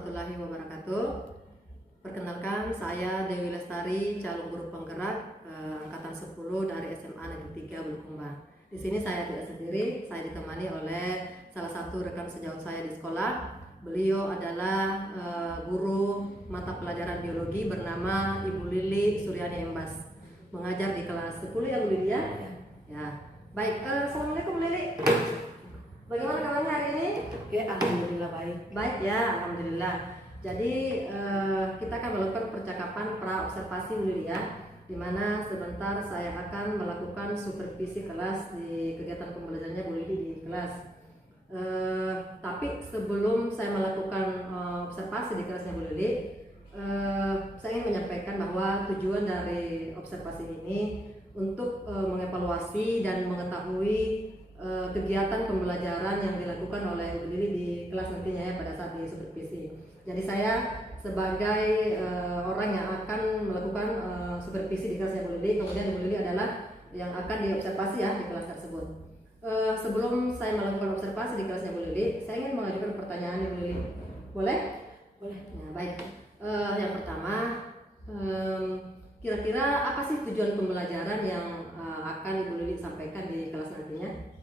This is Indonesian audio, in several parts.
warahmatullahi wabarakatuh. Perkenalkan, saya Dewi Lestari, calon guru penggerak angkatan 10 dari SMA Negeri 3 Bulukumba. Di sini saya tidak sendiri, saya ditemani oleh salah satu rekan sejawat saya di sekolah. Beliau adalah guru mata pelajaran biologi bernama Ibu Lili Suryani Embas, mengajar di kelas 10 ya Bu Lili ya. Ya. Baik, assalamualaikum Bu Lili. Bagaimana kabarnya hari ini? Ya, alhamdulillah baik. Baik ya, alhamdulillah. Jadi kita akan melakukan percakapan pra observasi Bu Lili ya, di mana sebentar saya akan melakukan supervisi kelas di kegiatan pembelajarannya Bu Lili di kelas. Tapi sebelum saya melakukan observasi di kelasnya Bu Lili, saya ingin menyampaikan bahwa tujuan dari observasi ini untuk mengevaluasi dan mengetahui kegiatan pembelajaran yang dilakukan oleh Bu Lili di kelas nantinya ya pada saat di supervisi. Jadi saya sebagai orang yang akan melakukan supervisi di kelasnya Bu Lili, kemudian Bu Lili adalah yang akan diobservasi ya di kelas tersebut. Sebelum saya melakukan observasi di kelasnya Bu Lili, saya ingin mengajukan pertanyaan Bu Lili. Boleh? Boleh. Nah, baik. Yang pertama, kira-kira apa sih tujuan pembelajaran yang akan Ibu Lili sampaikan di kelas nantinya?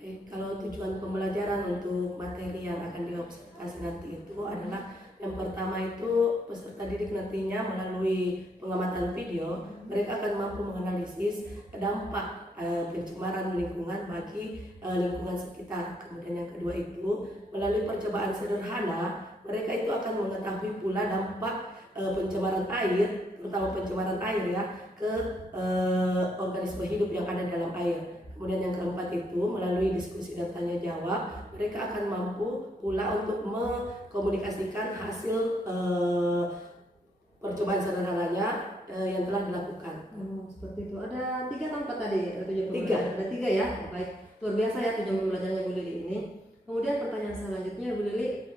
Kalau tujuan pembelajaran untuk materi yang akan diobservasi nanti itu adalah yang pertama itu peserta didik nantinya melalui pengamatan video mereka akan mampu menganalisis dampak pencemaran lingkungan bagi lingkungan sekitar. Kemudian yang kedua itu melalui percobaan sederhana mereka itu akan mengetahui pula dampak pencemaran air, terutama pencemaran air ya ke organisme hidup yang ada dalam air. Kemudian yang keempat itu melalui diskusi dan tanya jawab mereka akan mampu pula untuk mengkomunikasikan hasil percobaan sederhananya yang telah dilakukan. Seperti itu. Ada 3 tempat tadi, Tiga. Ada 3 ya. Baik, luar biasa ya tujuan pembelajarannya Bu Lili ini. Kemudian pertanyaan selanjutnya Bu Lili,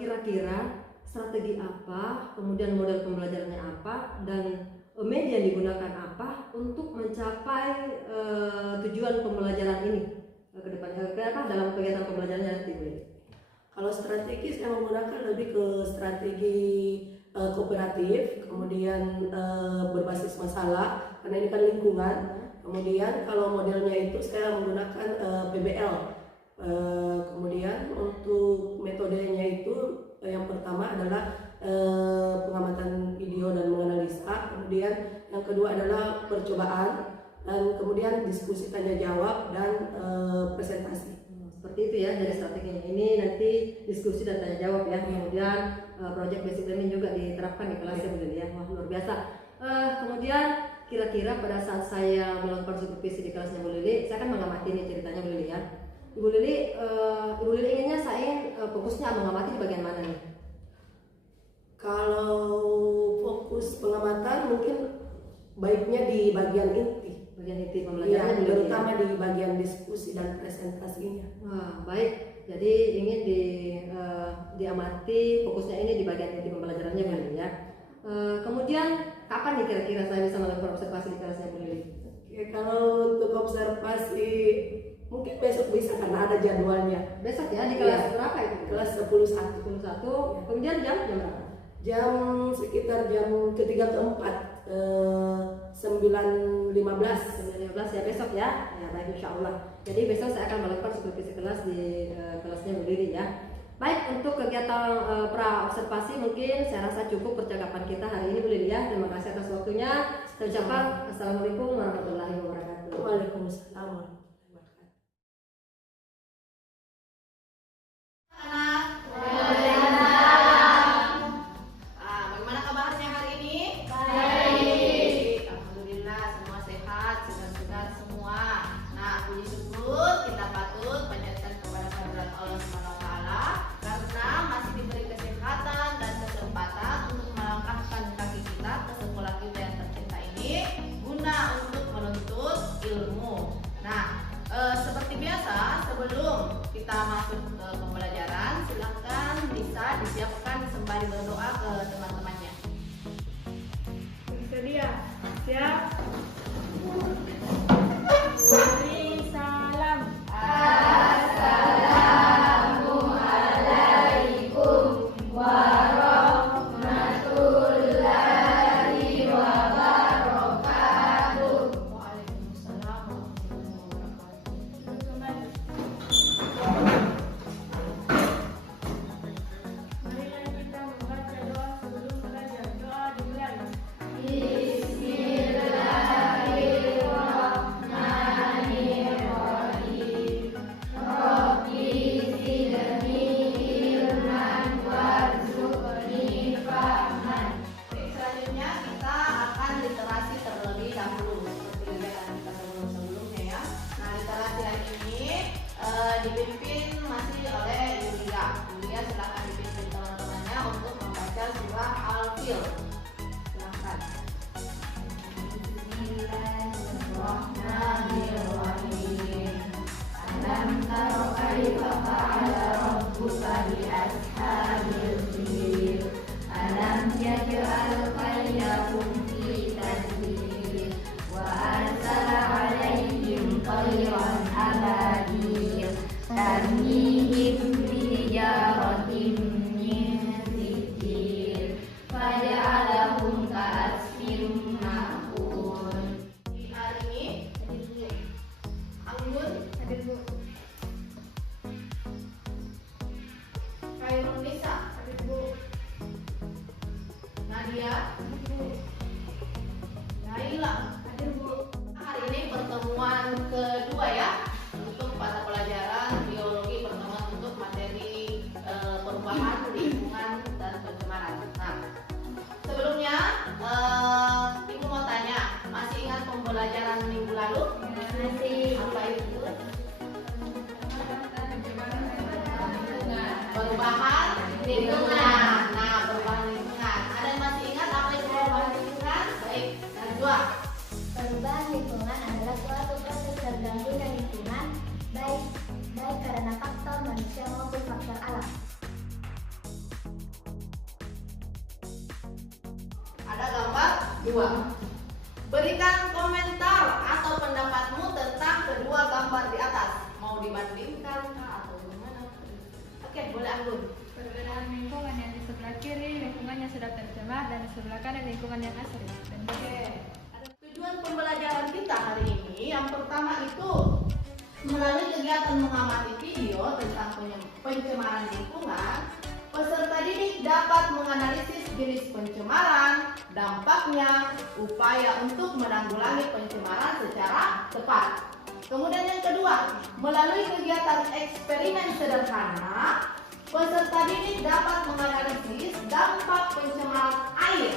kira-kira strategi apa, kemudian model pembelajarannya apa, dan media yang digunakan apa untuk mencapai tujuan pembelajaran ini ke depannya, dalam kegiatan pembelajarannya nanti Bu Lili? Kalau strategi saya menggunakan lebih ke strategi kooperatif, kemudian berbasis masalah karena ini kan lingkungan. Kemudian kalau modelnya itu saya menggunakan PBL. Kemudian untuk metodenya itu yang pertama adalah pengamatan video dan menganalisa, kemudian yang kedua adalah percobaan, dan kemudian diskusi tanya jawab dan presentasi. Seperti itu ya, dari strateginya ini nanti diskusi dan tanya jawab ya. Kemudian project basic learning juga diterapkan di kelasnya Bu Lili ya. Wah, luar biasa. Kemudian kira-kira pada saat saya melakukan supervisi di kelasnya Bu Lili, saya akan mengamati nih ceritanya Bu Lili ya. Ibu Lili inginnya saya fokusnya mengamati di bagian mana nih? Kalau fokus pengamatan mungkin baiknya di bagian inti Pembelajaran ya, terutama di bagian diskusi dan presentasinya. Wah, baik. Jadi ingin diamati fokusnya ini di bagian inti pembelajarannya Bu Lili ya. Kemudian kapan nih kira-kira saya bisa melakukan observasi di kelasnya Bu Lili? Ya, kalau untuk observasi mungkin besok bisa karena ada jadwalnya. Besok ya, di kelas berapa itu? Kelas 10-1. Kemudian jam berapa? Jam sekitar jam ketiga keempat 9.15 ya besok ya. Ya baik, insya Allah. Jadi besok saya akan melakukan supervisi kelas di kelasnya Bu Lili ya. Baik, untuk kegiatan pra observasi mungkin saya rasa cukup percakapan kita hari ini Bu Lili ya. Terima kasih atas waktunya. Saya ucapkan assalamualaikum warahmatullahi wabarakatuh. Waalaikumsalam. Seperti biasa, sebelum kita masuk ke pembelajaran, silakan bisa disiapkan sembari berdoa ke teman-temannya. Bersedia? Siap? Salam. Assalamualaikum warahmatullahi Ada gambar 2. Berikan komentar atau pendapatmu tentang kedua gambar di atas. Mau dibandingkan kah atau gimana? Oke, boleh Anggun. Perbedaan lingkungan yang di sebelah kiri lingkungannya sudah tercemar dan di sebelah kanan lingkungan yang asri. Oke. Tujuan pembelajaran kita hari ini yang pertama itu melalui kegiatan mengamati video tentang pencemaran lingkungan, peserta didik dapat menganalisis jenis pencemaran, dampaknya, upaya untuk menanggulangi pencemaran secara tepat. Kemudian yang kedua, melalui kegiatan eksperimen sederhana, peserta didik dapat menganalisis dampak pencemaran air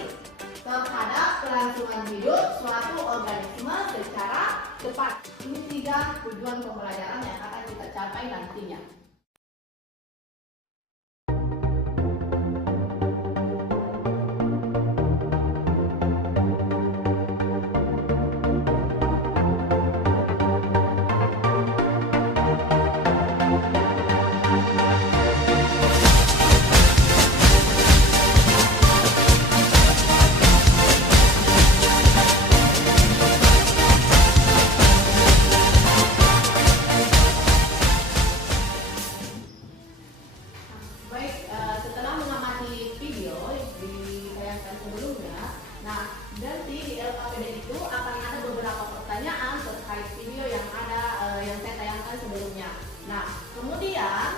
terhadap kelangsungan hidup suatu organisme secara cepat. Ini 3 tujuan pembelajaran yang akan kita capai nantinya. Setelah mengamati video ditayangkan sebelumnya, nah nanti di LKPD itu akan ada beberapa pertanyaan terkait video yang saya tayangkan sebelumnya. Nah, kemudian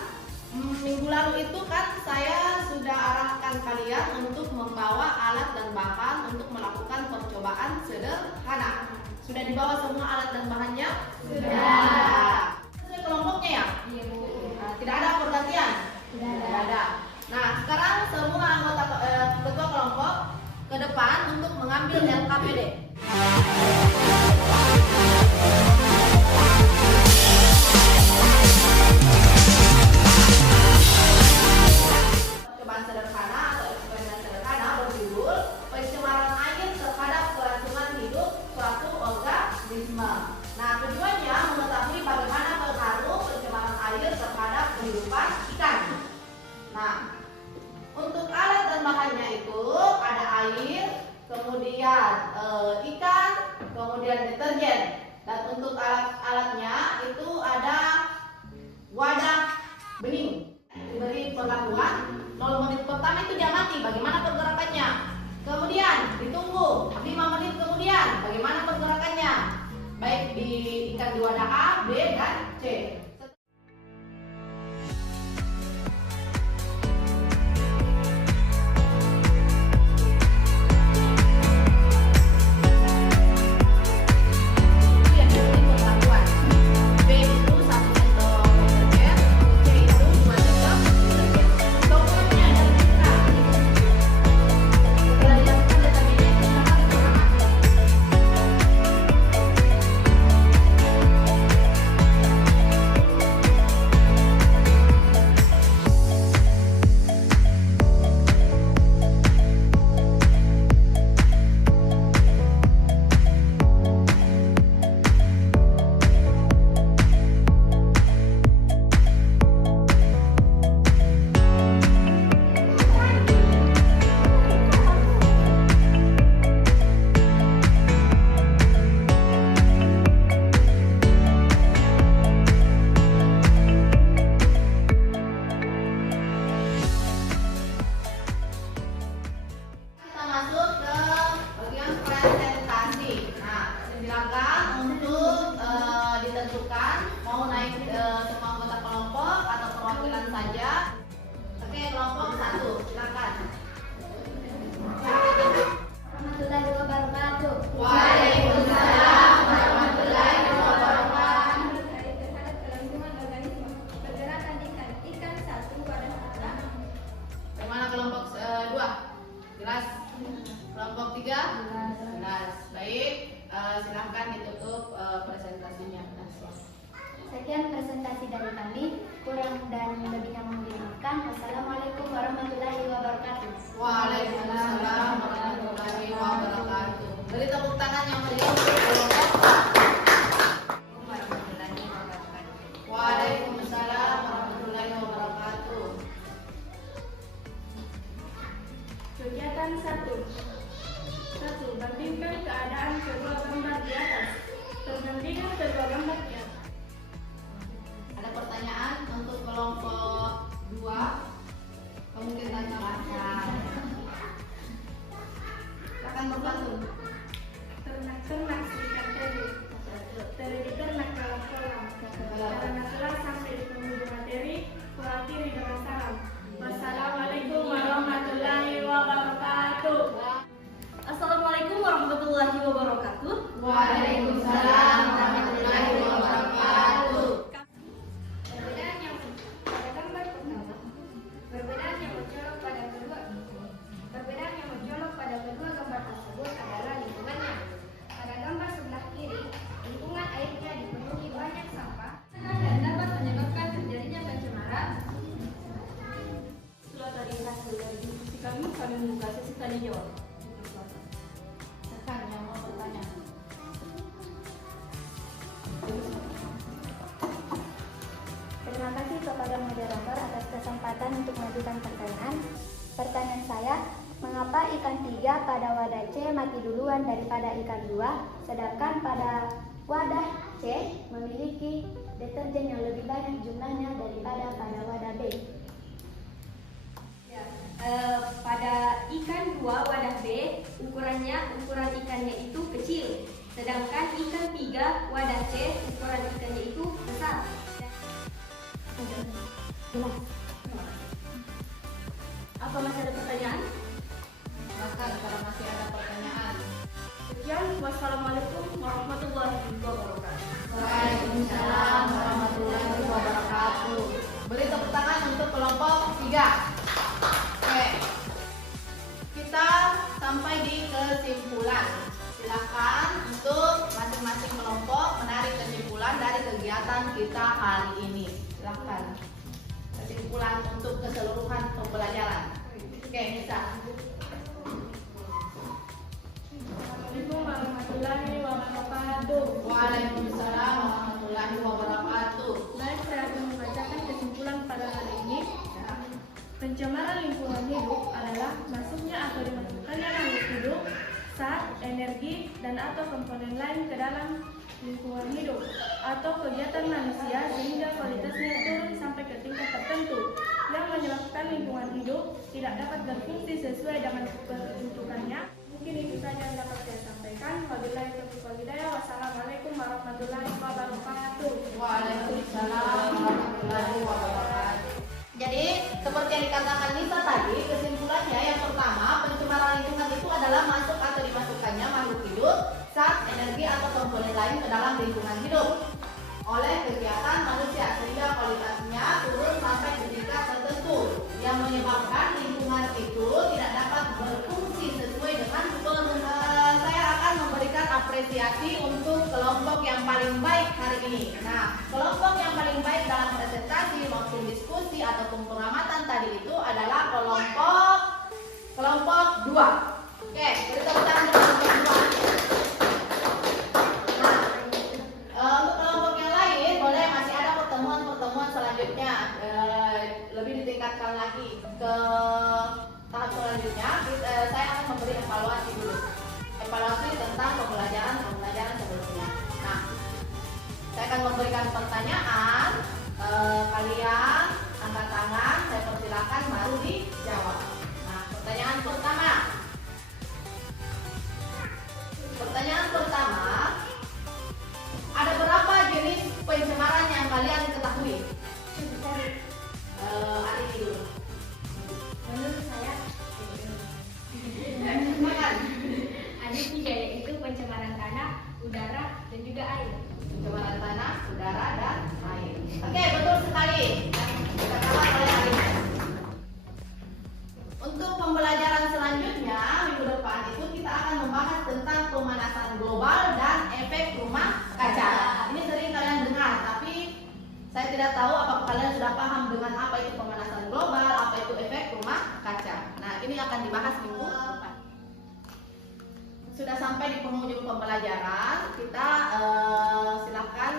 minggu lalu itu kan saya sudah arahkan kalian untuk membawa alat dan bahan untuk melakukan percobaan sederhana. Sudah dibawa semua alat dan bahannya? Sudah. Sesuai kelompoknya ya? Iya, Bu. Nah, tidak ada pergantian? Tidak ada. Nah, sekarang semua anggota ketua kelompok ke depan untuk mengambil LKPD. Percobaan sederhana atau eksperimen sederhana berjudul pencemaran air terhadap kelangsungan hidup suatu organisme. Nah, tujuannya mengetahui bagaimana pengaruh pencemaran air terhadap kehidupan ikan. Nah, untuk alat dan bahannya itu ada air, kemudian ikan, kemudian deterjen. Dan untuk alat-alatnya itu ada wadah bening. Diberi perlakuan 0 menit pertama itu diamati bagaimana pergerakannya. Kemudian ditunggu 5 menit kemudian bagaimana pergerakannya. Baik di ikan di wadah A, B, dan C. Sekian presentasi dari kami. Kurang dan lebihnya mohon dimaafkan. Wassalamualaikum warahmatullahi wabarakatuh. Waalaikumsalam warahmatullahi wabarakatuh. Beri tepuk tangan yang meriah untuk kelompok A. Waalaikumsalam warahmatullahi wabarakatuh. Kegiatan 1. 1. Bandingkan keadaan kedua gambar di atas. Perbandingan kedua gambar di atas. Ada pertanyaan untuk kelompok 2. Kemungkinan lancar. Silakan membantu. Ternak-ternak serikat teri. Teri diternak dalam kolam. Karena telah sampai di penghujung materi, kuakhiri dengan salam. Wassalamualaikum warahmatullahi wabarakatuh. Assalamualaikum warahmatullahi wabarakatuh. Waalaikumsalam warahmatullahi wabarakatuh. Perbedaan yang pada gambar pertama, perbedaan yang mencolok pada kedua gambar tersebut adalah lingkungannya. Pada gambar sebelah kiri, lingkungan airnya dipenuhi banyak sampah Dan dapat menyebabkan terjadinya pencemaran. Setelah dari hasil dari diskusi kami membuka sesi tanya jawab. Silakan yang mau bertanya. Terima kasih kepada moderator atas kesempatan untuk mengajukan pertanyaan. Pertanyaan saya, mengapa ikan 3 pada wadah C mati duluan daripada ikan 2, sedangkan pada wadah C memiliki deterjen yang lebih banyak jumlahnya daripada pada wadah B? Pada ikan 2 wadah B, ukuran ikannya itu kecil, sedangkan ikan 3 wadah C ukuran ikannya itu besar. Apa masih ada pertanyaan? Silakan kalau masih ada pertanyaan. Sekian, wassalamualaikum warahmatullahi wabarakatuh. Waalaikumsalam warahmatullahi wabarakatuh. Beri tepuk tangan untuk kelompok 3. Oke. Kita sampai di kesimpulan. Silakan untuk masing-masing kelompok menarik kesimpulan dari kegiatan kita hari ini. Silakan. Kesimpulan untuk keseluruhan pembelajaran. Oke, bisa. Assalamualaikum warahmatullahi wabarakatuh. Waalaikumsalam warahmatullahi wabarakatuh. Baik, saya akan membacakan kesimpulan pada hari ini. Pencemaran lingkungan hidup adalah masuknya atau dimasukkannya makhluk hidup, zat, energi, dan atau komponen lain ke dalam lingkungan hidup atau kegiatan manusia sehingga kualitasnya turun sampai ke tingkat tertentu yang menyebabkan lingkungan hidup tidak dapat berfungsi sesuai dengan peruntukannya. Mungkin itu saja yang dapat saya sampaikan. Wabillahi taufiq wal hidayah. Wassalamualaikum warahmatullahi wabarakatuh. Waalaikumsalam warahmatullahi wabarakatuh. Jadi seperti yang dikatakan Nisa tadi, kesimpulannya yang pertama, pencemaran lingkungan itu adalah masuk atau dimasukkannya makhluk hidup, zat, energi atau komponen lain ke dalam lingkungan hidup oleh kegiatan manusia sehingga kualitasnya turun sampai ke tingkat tertentu yang menyebabkan lingkungan itu tidak dapat berfungsi sesuai dengan saya akan memberikan apresiasi untuk kelompok yang paling baik hari ini. Nah, kelompok yang paling baik dalam presentasi maupun diskusi ataupun pengamatan tadi itu adalah kelompok 2. Oke, beri tepuk tangan untuk kelompok 2. Nah, untuk kelompok yang lain boleh masih ada pertemuan selanjutnya, lebih ditingkatkan lagi ke tahap selanjutnya. Saya akan memberi evaluasi dulu, evaluasi tentang pembelajaran sebelumnya. Nah, saya akan memberikan pertanyaan, kalian angkat tangan, saya persilakan baru dijawab. Nah, pertanyaan pertama. Ada berapa jenis pencemaran yang kalian ketahui? Adik dulu. Menurut saya, Silakan. ada 3, yaitu pencemaran tanah, udara, dan juga air. Pencemaran tanah, udara, dan air. Oke, betul sekali. Dikatakan oleh Adik. Untuk pembelajaran selanjutnya minggu depan itu kita akan membahas tentang pemanasan global dan efek rumah kaca. Ini sering kalian dengar, tapi saya tidak tahu apakah kalian sudah paham dengan apa itu pemanasan global, apa itu efek rumah kaca. Nah, ini akan dibahas minggu depan. Sudah sampai di penghujung pembelajaran, kita silakan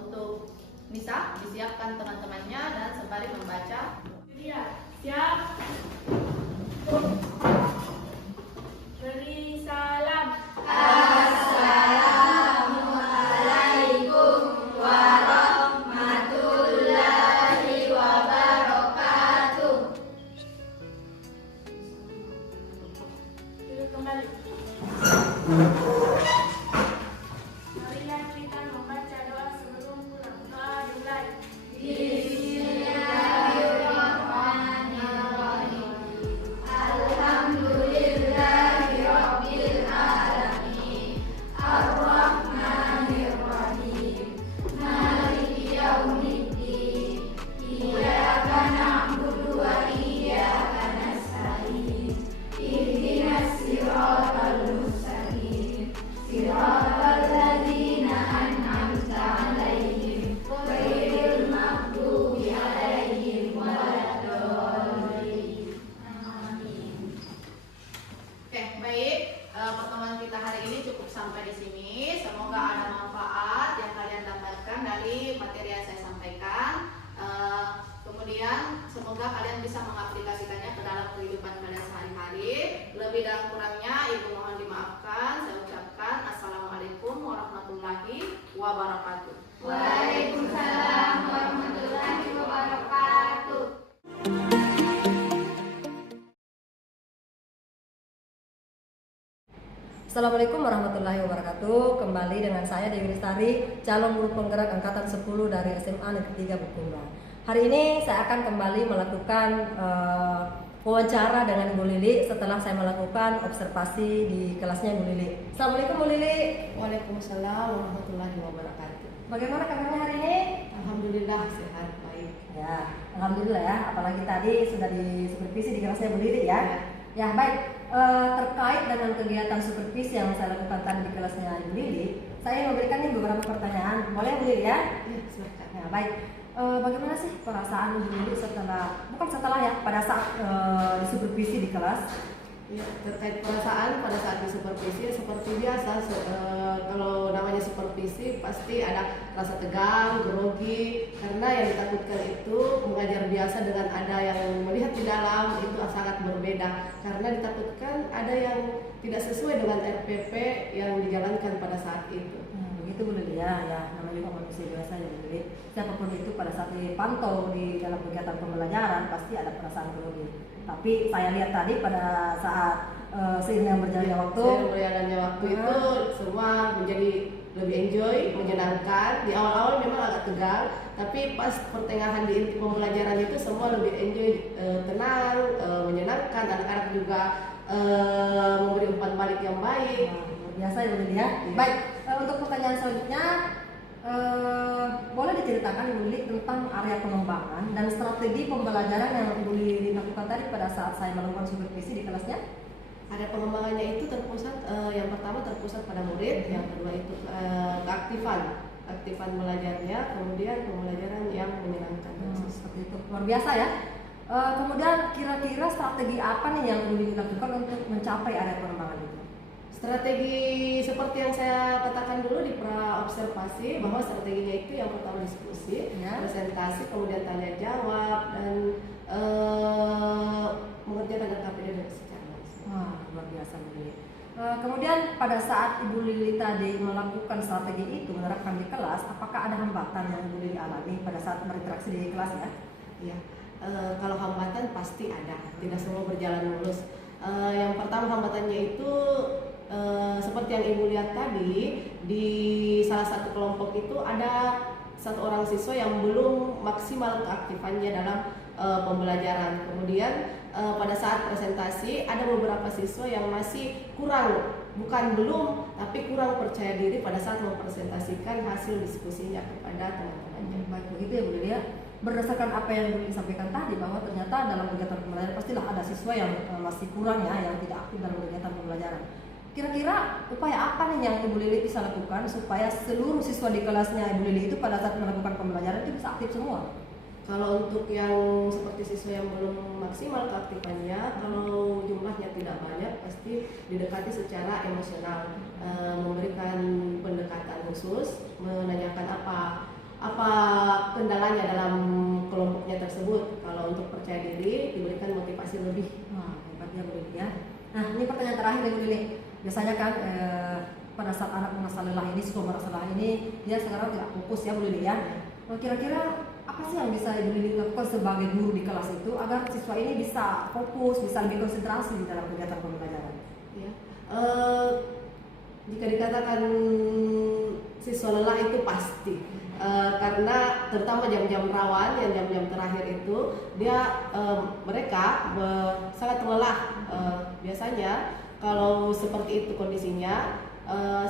untuk Nisa disiapkan teman-temannya dan sembari membaca. Siap. Beri kembali. Marilah kita membaca doa sebelum pulang. Doa dimulai. Oke, baik. Pertemuan kita hari ini cukup sampai di sini. Semoga ada manfaat yang kalian dapatkan dari materi yang saya sampaikan. Kemudian semoga kalian bisa mengaplikasikannya ke dalam kehidupan kalian sehari-hari. Lebih dan kurangnya Ibu mohon dimaafkan. Saya ucapkan Assalamualaikum warahmatullahi wabarakatuh. Waalaikumsalam warahmatullahi wabarakatuh. Assalamualaikum warahmatullahi wabarakatuh. Kembali dengan saya Dewi Lestari, calon guru penggerak angkatan 10 dari SMA Negeri 3 Bukumba. Hari ini saya akan kembali melakukan wawancara dengan Ibu Lili setelah saya melakukan observasi di kelasnya Ibu Lili. Assalamualaikum Bu Lili. Waalaikumsalam warahmatullahi wabarakatuh. Bagaimana kabarnya hari ini? Alhamdulillah sehat baik. Ya, alhamdulillah ya. Apalagi tadi sudah disupervisi di kelasnya Bu Lili ya. Ya baik. Terkait dengan kegiatan supervisi yang saya lakukan tadi di kelasnya Ibu Lili, saya memberikan nih beberapa pertanyaan. Boleh Bu Lili ya? Iya, silakan. Ya baik. Bagaimana sih perasaan Ibu Lili setelah ya pada saat disupervisi di kelas? Ya, terkait perasaan pada saat disupervisi seperti biasa. Kalau namanya supervisi pasti ada rasa tegang, grogi, karena yang ditakutkan itu mengajar biasa dengan ada yang melihat di dalam itu sangat berbeda. Karena ditakutkan ada yang tidak sesuai dengan RPP yang dijalankan pada saat itu. Begitu Bu Lili ya, namanya juga manusia biasa ya Bu Lili. Siapapun itu pada saat dipantau di dalam kegiatan pembelajaran pasti ada perasaan grogi. Tapi saya lihat tadi pada saat seiring berjalannya waktu, itu semua menjadi lebih enjoy, menyenangkan. Di awal-awal memang agak tegang, tapi pas pertengahan di inti pembelajaran itu semua lebih enjoy, tenang, menyenangkan. Anak-anak juga memberi umpan balik yang baik. Luar biasa ya Bu Lili ya. Baik, untuk pertanyaan selanjutnya, boleh diceritakan Ibu Lili tentang area pengembangan dan strategi pembelajaran yang Ibu Lili lakukan tadi pada saat saya melakukan supervisi di kelasnya? Ada pengembangannya itu terpusat, yang pertama terpusat pada murid, yang kedua itu keaktifan belajarnya, kemudian pembelajaran yang menyenangkan. Seperti itu, luar biasa ya. Kemudian kira-kira strategi apa nih yang Ibu Lili lakukan untuk mencapai area pengembangan itu? Strategi seperti yang saya katakan dulu di pra observasi, bahwa strateginya itu yang pertama diskusi, presentasi, kemudian tanya jawab, dan mengerjakan LKPD dan secara langsung. Wah, luar biasa Bu Lili. Kemudian pada saat Ibu Lili tadi melakukan strategi itu menerapkan di kelas, apakah ada hambatan yang Ibu Lili alami pada saat berinteraksi di kelas ya? Iya, kalau hambatan pasti ada, tidak semua berjalan mulus. Yang pertama hambatannya itu seperti yang Ibu lihat tadi, di salah satu kelompok itu ada satu orang siswa yang belum maksimal keaktifannya dalam pembelajaran. Kemudian pada saat presentasi ada beberapa siswa yang masih kurang, bukan belum, tapi kurang percaya diri pada saat mempresentasikan hasil diskusinya kepada teman-temannya. Baik, begitu ya Bu Lili ya. Berdasarkan apa yang Ibu Lili sampaikan tadi, bahwa ternyata dalam kegiatan pembelajaran pastilah ada siswa yang masih kurang ya, yang tidak aktif dalam kegiatan pembelajaran. Kira-kira upaya apa nih yang Ibu Lili bisa lakukan supaya seluruh siswa di kelasnya Ibu Lili itu pada saat melakukan pembelajaran itu bisa aktif semua? Kalau untuk yang seperti siswa yang belum maksimal keaktifannya, kalau jumlahnya tidak banyak, pasti didekati secara emosional, memberikan pendekatan khusus, menanyakan apa kendalanya dalam kelompoknya tersebut. Kalau untuk percaya diri, diberikan motivasi lebih. Wah, hebatnya Bu Lili ya. Nah, ini pertanyaan terakhir Ibu Lili. Biasanya kan pada saat anak merasa lelah ini, siswa merasa lelah ini, dia sekarang tidak fokus ya Bu Lili ya. Kira-kira apa sih yang bisa Ibu Lili lakukan sebagai guru di kelas itu agar siswa ini bisa fokus, bisa lebih konsentrasi di dalam kegiatan pembelajaran? Ya. Jika dikatakan siswa lelah itu pasti, karena terutama jam-jam rawan, yang jam-jam terakhir itu mereka sangat lelah. Biasanya kalau seperti itu kondisinya,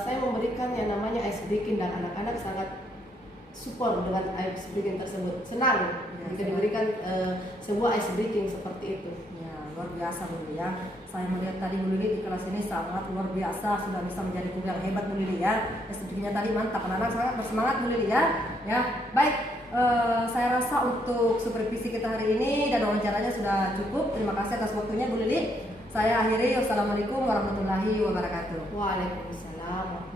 saya memberikan yang namanya ice breaking, dan anak-anak sangat support dengan ice breaking tersebut, senang jika diberikan sebuah ice breaking seperti itu. Ya, luar biasa Bu Lili ya. Saya melihat tadi Bu Lili di kelas ini sangat luar biasa, sudah bisa menjadi guru yang hebat Bu Lili ya. Sepertinya tadi mantap, anak-anak sangat bersemangat Bu Lili ya. Ya, baik. Saya rasa untuk supervisi kita hari ini dan wawancaranya sudah cukup. Terima kasih atas waktunya Bu Lili. Saya akhiri. Wassalamualaikum warahmatullahi wabarakatuh. Waalaikumsalam.